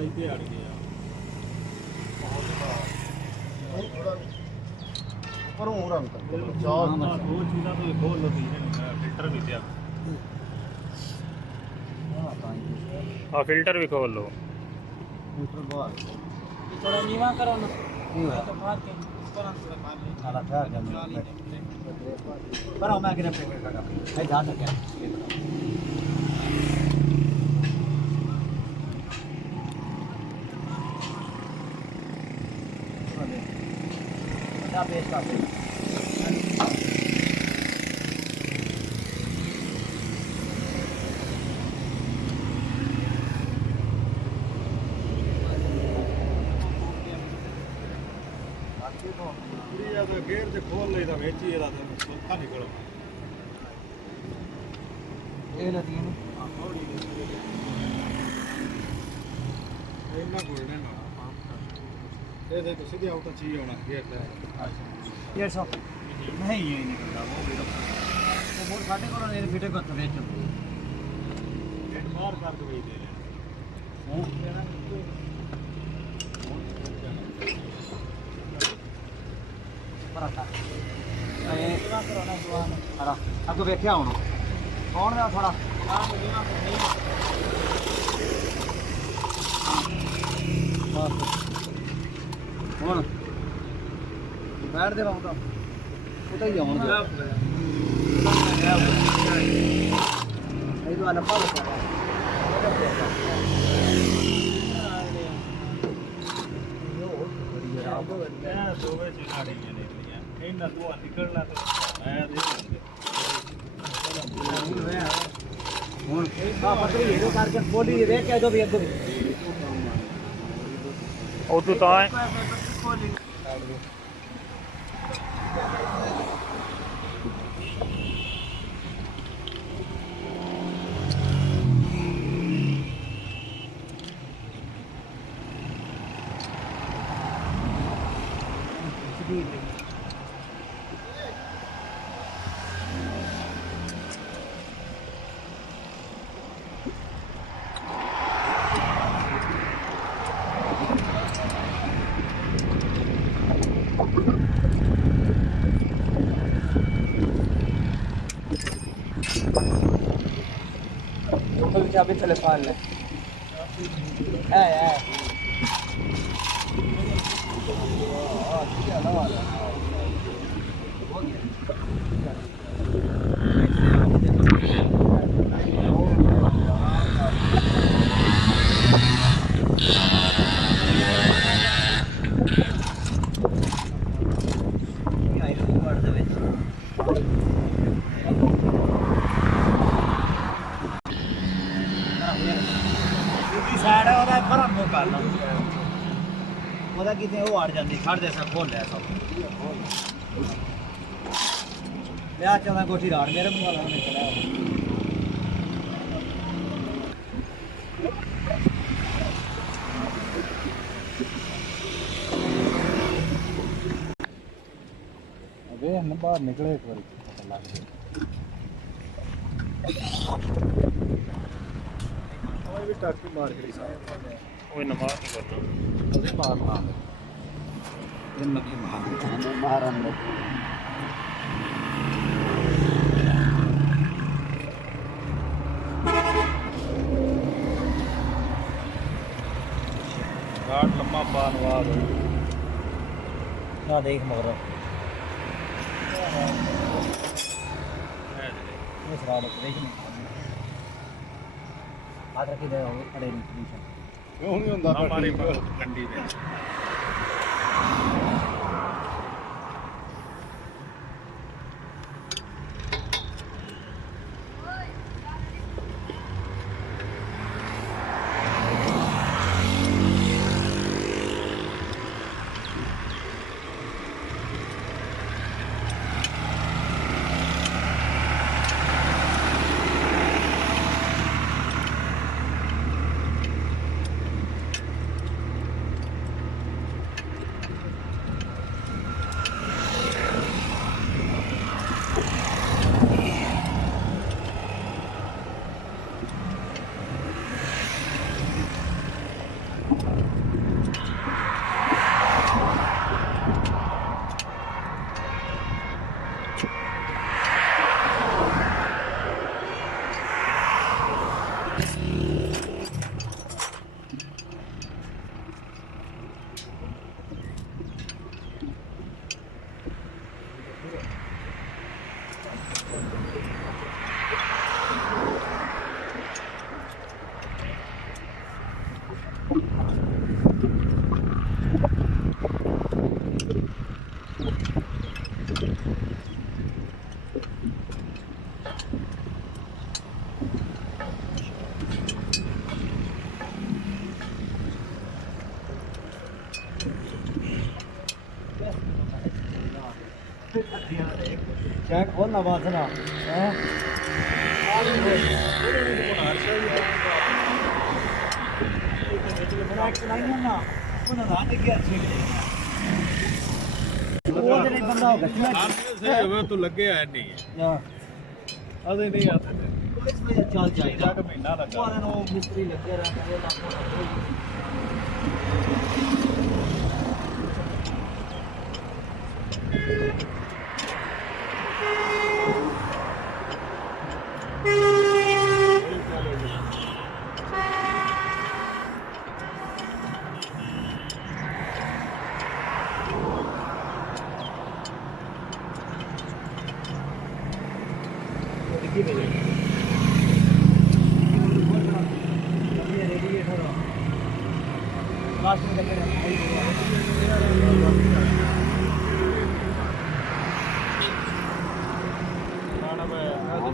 ਇੱਥੇ ਅੜ ਗਿਆ ਪਰ ਉਹ ਰੰਗ ਤੱਕ ਚਾਹ ਦੋ ਚੀਜ਼ਾਂ ਤੋਂ ਖੋਲ ਲੋ ਫਿਲਟਰ ਵੀ ਪਿਆ ਆ ਫਿਲਟਰ ਵੀ ਖੋਲ ਲੋ ਫਿਲਟਰ ਬਾਹਰ थोड़ा नीवा करो ना ਕੀ ਹੋਇਆ तो भाग के ऊपर से ਸਾਲਾ ਠਹਿਰ ਜਾ ਪਰ ਮੈਂ ਕਿਹਨੇ ਪੇਪਰ ਕਾਟਾ ਇਹ ਜਾ ਸਕਿਆ ਦਾ ਬੇਸ ਕਰ ਦੇ ਗੇਰ ਤੇ ਖੋਲ ਲਈਦਾ ਵਿੱਚ ਹੀ ਇਹਦਾ ਸੁੱਕਾ ਨਿਕਲ ਇਹ ਲੱਗੀ ਨੂੰ ਥੋੜੀ ਇਹਨਾਂ ਕੋਲ ਨੇ ਨਾ ਇਹਦੇ ਤੋਂ ਸਿੱਧੇ ਆਉਟ ਚੀ ਆਉਣਾ ਗੇਰ ਦਾ 150 ਨਹੀਂ ਇਹ ਨਿਕਲਦਾ ਉਹ ਵੀ ਉਹ ਮੋਰ ਸਾਡੇ ਕੋਲ ਇਹ ਫਿਟੇ ਕੋ ਥਲੇ ਚ ਇਹ ਬਾਹਰ ਕਰ ਕੇ ਵੇਚ ਦੇ ਹਾਂ ਪਰਾਤਾ ਇਹ ਕਿਹੜਾ ਕਰਾਉਣਾ ਜਵਾਨ ਹਰਾ ਅੱਗੋਂ ਵੇਖਿਆ ਹੁਣ ਕੌਣ ਦਾ ਥੋੜਾ काम नीवा करनी ਹੁਣ ਬੈਠ ਦੇ ਬਾਉਂਦਾ ਉਹ ਤਾਂ ਹੀ ਆਉਣਗੇ ਇਹ ਦੁਆਰਾ ਪਾ ਲਓ ਦੋਵੇਂ ਚੀਜ਼ਾਂ ਡਈਆਂ ਨੇ ਇਹਨਾਂ ਤੋਂ ਨਿਕਲਣਾ ਤੇ ਮੈਂ ਦੇ ਹੁਣ ਆ ਪਤਰੀ ਇਹੋ ਕਰਕੇ ਬੋਲੀ ਵੇਖ ਕੇ ਜੋ ਵੀ ਅੱਗੋਂ ਉਹ ਤੋਂ ਤਾਂ चाबी टेलीफोन ले है ਸਾਈਡ ਉਹਦਾ ਭਰਨ ਨੂੰ ਕਰ ਲਾ ਉਹਦਾ ਕਿਤੇ ਉਹ ਅੜ ਜਾਂਦੀ ਛੱਡ ਦੇ ਸਾ ਖੋਲ ਲਿਆ ਸਭ ਲਿਆ ਚਲਾ ਕੋਠੀ ਰਾੜ ਮੇਰੇ ਮੂੰਹ ਨਾਲ ਨੇ ਚਲਾਇਆ ਅਬੇ ਹਮ ਬਾਹਰ ਨਿਕਲੇ ਇੱਕ ਵਾਰੀ ਪਤਾ ਲੱਗ ਗਿਆ ਉਹ ਵੀ ਟਾਕੀ ਮਾਰ ਕੇ ਸਾਹ ਉਹ ਨਮਾਜ਼ ਨਹੀਂ ਕਰਨਾ ਉਹਦੇ ਮਾਰਨਾ ਇਹ ਲੱਗੀ ਮਾਰ ਅੰਦਰ ਗਾੜ ਲੰਮਾ ਪਾਨਵਾਦ ਨਾ ਦੇਖ ਮਗਰ ਇਹ ਸਰਾੜ ਦੇਖ ਨਹੀਂ ਆਦਰ ਕਿਦੇ ਅੜੇ ਨਹੀਂ ਕੰਡੀਸ਼ਨ ਕਿਉਂ ਨਹੀਂ ਹੁੰਦਾ ਮਾਰੇ ਕੰਡੀ ਦੇ चेक खोलना वासना हैं तू लगे है नहीं अदे नहीं आते चल जाएगा महीना लगा मिस्त्री लगे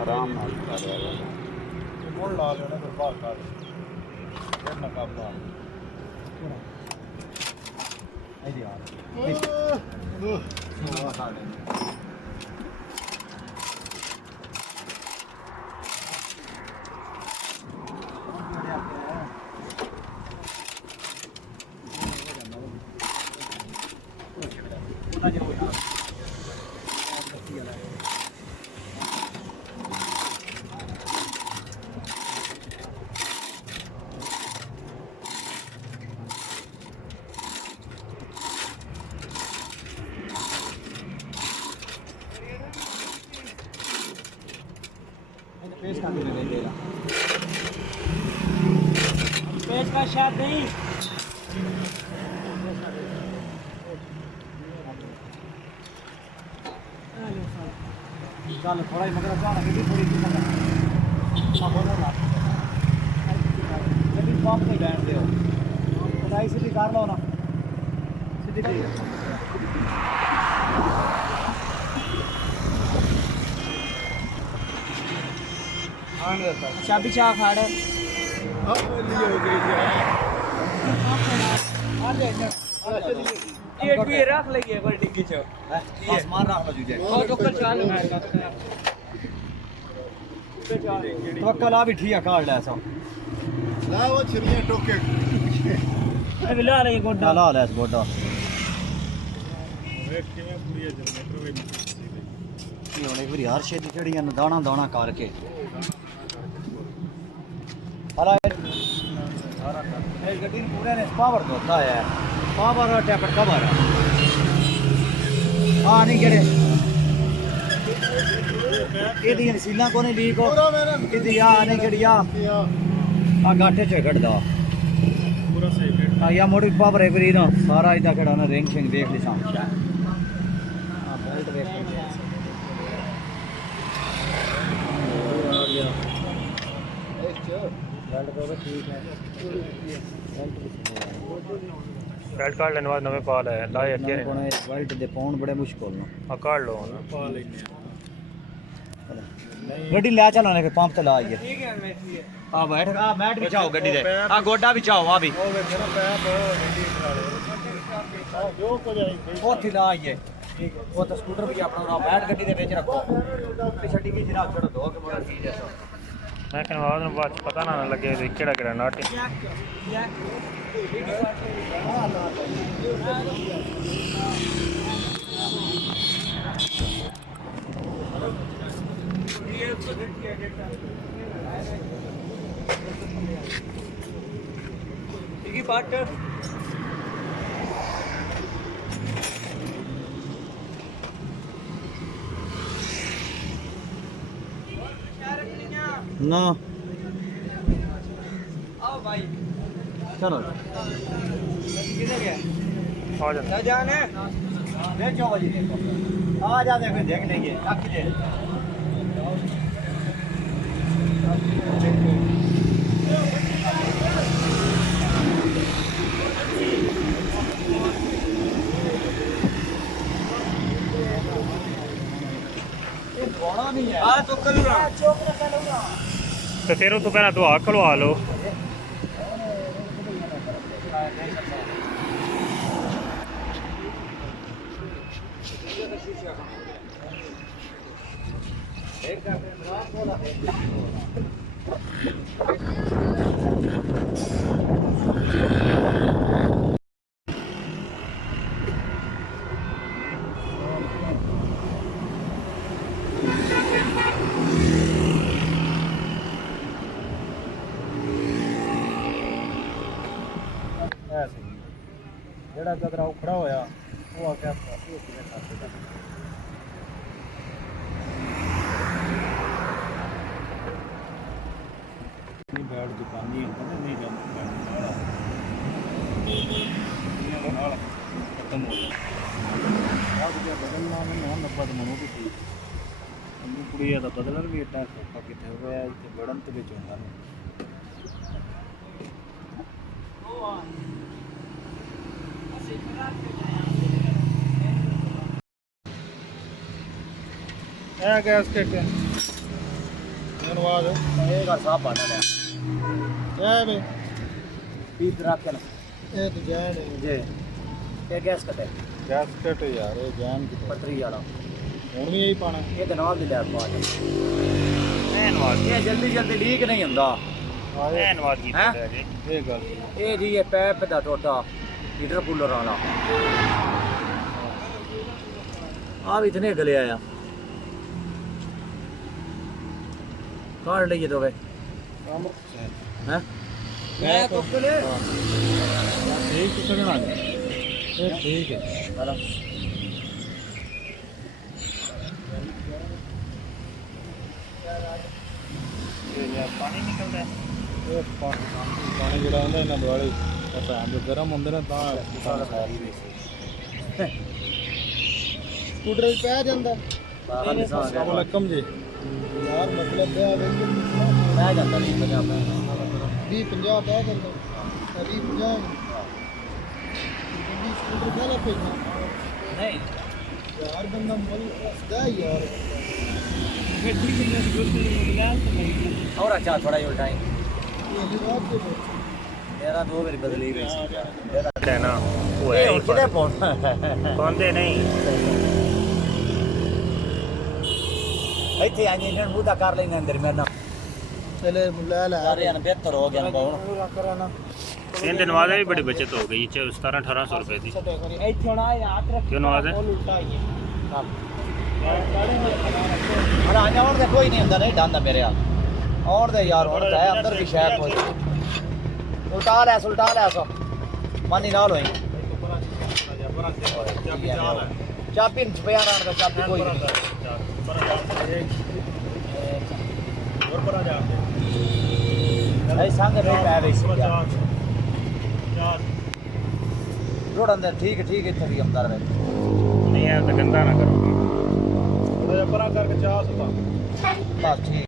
आराम ला लेना फिर बाहर का नकाबा पेज का शायद नहीं चल थोड़ा ही मगर जाना कि थोड़ी लेकिन पंप पे बैठ दो कढ़ाई सीधी कर लो ना सीधी चाबी चाह फाड़े ये भी रख लेंगे एक बार डिग्गी चो आसमान रख लो जुजे और तो कल चाल लगाएगा तो कला भी ठीक है काट ले सो ला वो छरियां टोके अभी ला रही गोड्डा ला ले इस गोडा रेट किਵੇਂ ਪੂਰੀ ਹੈ ਜਨਰੇਟਰ ਵਿੱਚ ये होने फिर यार छेदी चढ़ियां दाना दाना करके हला गड्डी पूरे ने पावर होता है पावर टैपर कवर हाँ नहीं जड़े ਇਹਦੀ ਸੀਲਾਂ ਕੋ ਨਹੀਂ ਲੀਕ ਹੋ ਇਹਦੀ ਆ ਨਹੀਂ ਜੜੀਆ ਆ ਗਾਠੇ ਚ ਕੱਢਦਾ ਪੂਰਾ ਸਹੀ ਰੇਟ ਆ ਯਾ ਮੋੜੀ ਪਾਵਰ ਇੱਕ ਰੀ ਨਾ ਸਾਰਾ ਇਦਾਂ ਖੜਾ ਨਾ ਰਿੰਗ ਸ਼ਿੰਗ ਦੇਖ ਲਈ ਸਾਹਮਣੇ ਆ ਬੈਲਟ ਵੇਖ बेल्ट काट लेने बाद नवे पाल है लाए अगे ਕੋਣੇ ਬੈਲਟ ਦੇ ਪਾਉਣ ਬੜੇ ਮੁਸ਼ਕਲ ਨਾ काट लो ਪਾ ਲੈਨੇ ਗੱਡੀ ਲੈ ਚੱਲੋ ਨੇ ਪੰਪ ਤੇ ਲਾ ਆਈਏ ठीक है मैं ठीक है ਆ ਬੈਠ ਆ ਮੈਟ ਵੀ ਚਾਓ ਗੱਡੀ ਦੇ ਆ ਗੋਡਾ ਵੀ ਚਾਓ ਆ ਵੀ ਉਹ ਵੇਖ ਨਾ ਪੈਪ ਗੱਡੀ ਖੜਾ ਜੋ ਕੁਝ ਆਈ ਉੱਥੇ ਲਾ ਆਈਏ ਉਹ ਤਾਂ ਸਕੂਟਰ ਵੀ ਆਪਣਾ ਨਾ ਬੈਠ ਗੱਡੀ ਦੇ ਵਿੱਚ ਰੱਖੋ ਤੇ ਛੱਡੀ ਕੀ ਜਰਾ ਛੱਡ ਦੋ ਕਿ ਬੜਾ ਚੀਜ਼ ਹੈ मैं कहना बाद पता ना लगे केड़ा केड़ा नट ठीक बाट ना आओ भाई चलो किधर गया आ जाना जाने देखो बजी देखो आ जा देखो देख लेंगे रख दे नहीं है हां तो करूंगा चौक ना करूंगा तो फिर तो पहला तो आग खलवा लो ਜਿਹੜਾ ਕਦਰਾ ਉਖੜਾ ਹੋਇਆ ਉਹ ਆ ਗਿਆ ਇਹ ਕਿਵੇਂ ਖਾਤੇ ਦਾ ਨਹੀਂ ਬੈਠ ਦੁਕਾਨੀ ਹੁੰਦਾ ਨਹੀਂ ਜਾਂਦਾ ਨਾਲ ਖਤਮ ਹੋ ਗਿਆ ਆਪ ਜੇ ਬਦਲਣਾ ਮੈਨੂੰ ਨੱਬਤ ਮਨੋ ਵੀ ਸੀ ਅੰਦੂ ਕੁੜੀ ਦਾ ਬਦਲਣ ਵੀ ਇੱਡਾ ਸੌਖਾ ਕਿੱਥੇ ਹੋਇਆ ਇੱਥੇ ਬੜਨ ਤੇ ਵਿੱਚ ਹੁੰਦਾ ਨਹੀਂ ਇਹ ਗੈਸ ਕਿੱਟ ਧੰਨਵਾਦ ਇਹ ਘਰ ਸਾਹ ਬਣਾ ਲਿਆ ਇਹ ਵੇ ਪੀਤ ਰੱਖ ਕੇ ਇਹ ਤੇ ਜਾਣ ਜੀ ਇਹ ਗੈਸ ਕਟੇ ਗੈਸ ਕਿੱਟ ਯਾਰ ਇਹ ਜਾਣ ਦੀ ਪਟਰੀ ਵਾਲਾ ਹੁਣ ਵੀ ਇਹੀ ਪਾਣਾ ਇਹ ਤਾਂ ਨਾਲ ਦੀ ਲੈ ਪਾ ਦੇ ਧੰਨਵਾਦ ਇਹ ਜਲਦੀ ਜਲਦੀ ਲੀਕ ਨਹੀਂ ਹੁੰਦਾ ਧੰਨਵਾਦ ਜੀ ਹੈਂ? ਇਹ ਗੱਲ ਇਹ ਜੀ ਇਹ ਪੈਪ ਦਾ ਟੋਟਾ ਹੀਟਰ ਕੂਲਰ ਵਾਲਾ ਆ ਵੀ ਇਤਨੇ ਗਲੇ ਆਇਆ ਕਾੜ ਲਈਏ ਦੋਵੇਂ ਕੰਮ ਹੈ ਮੈਂ तो ले ठीक तो करना ये ठीक है चलो ये पानी निकलता है ये पानी ਜਿਹੜਾ ਹੁੰਦਾ ਇਹਨਾਂ ਦੁਆਲੇ ਪਤਾ ਹੈ ਗਰਮ ਹੁੰਦੇ ਨੇ ਤਾਂ सारा सारी ਸਕੂਟਰ ਵਿੱਚ ਪੈ ਜਾਂਦਾ ਸਾਰਾ ਨਿਸ਼ਾਨ ਅਸਲਾਮ ਅਲੈਕਮ ਜੀ ਯਾਰ ਮਤਲਬ ਹੈ ਮੈਂ ਜਾਂਦਾ ਨਹੀਂ ਪੰਜਾਬ ਮੈਂ 20 50 ਪੈ ਜਾਂਦਾ 20 50 ਗੱਡੀ ਸਕੂਟਰ ਪਹਿਲਾਂ ਭੇਜਣਾ नहीं ਯਾਰ ਬੰਦਾ ਮੁੱਲ ਫਸਦਾ ਯਾਰ ਗੱਡੀ ਕਿੰਨੇ ਸਕੂਟਰ ਬਦਲਾ ਤਾਂ ਨਹੀਂ और अच्छा थोड़ा ही टाइम ਇਹ ਰਾਤ ਦੇ ਵਿੱਚ मेरा दो बार बदली गई मेरा है ना वो ये है और किधर पहुंच कौनते नहीं ਇੱਥੇ ਆਂਦੇ ਇਹਨਾਂ ਨੂੰ ਤਾਂ ਕਰ ਲੈਂਦੇ ਅੰਦਰ ਮੇਰੇ ਨਾਲ ਚਲੇ ਲੈ ਲੈ ਸਾਰੇ ਹਨ ਬਿਹਤਰ ਹੋ ਗਿਆ ਨਾ ਕਰਾਣਾ इन धनवाद भी बड़ी बचत हो गई 1700-1800 रुपए की ਇੱਥੇ ਹੁਣ ਆ ਹੱਥ ਰੱਖ क्यों नवाज है ਉਲਟਾ ਹੀ ਹਲਾ ਜਾਣ ਦੇ ਕੋਈ ਨਹੀਂ ਹੁੰਦਾ ਨਹੀਂ ਡਾਂਦਾ ਮੇਰੇ ਹਾਲ ਆਉਣ ਦੇ ਯਾਰ ਹੁਣ ਤਾਂ ਅੰਦਰ ਵੀ ਸ਼ਾਇਦ ਕੋਈ ਉਲਟਾ ਲੈ ਸੋ ਮਾਨੀ ਨਾਲ ਹੋਈ ਚਾਬੀ ਨੂੰ ਪਿਆ ਰਾਂ ਦਾ ਚਾਬੀ ਕੋਈ ਨਹੀਂ ਹੋਰ ਪਰਾ ਜਾ ਐ ਸੰਗ ਨਹੀਂ ਪੈ ਰਹੀ ਸੀ ਰੋਡ ਅੰਦਰ ਠੀਕ ਇੱਥੇ ਵੀ ਅੰਦਰ ਰਹੇ नहीं है तो गंदा ना करो ਥੋੜਾ ਜਿਹਾ ਪਰਾ ਕਰਕੇ ਚਾਹ ਸੁਤਾ ਬਸ ਠੀਕ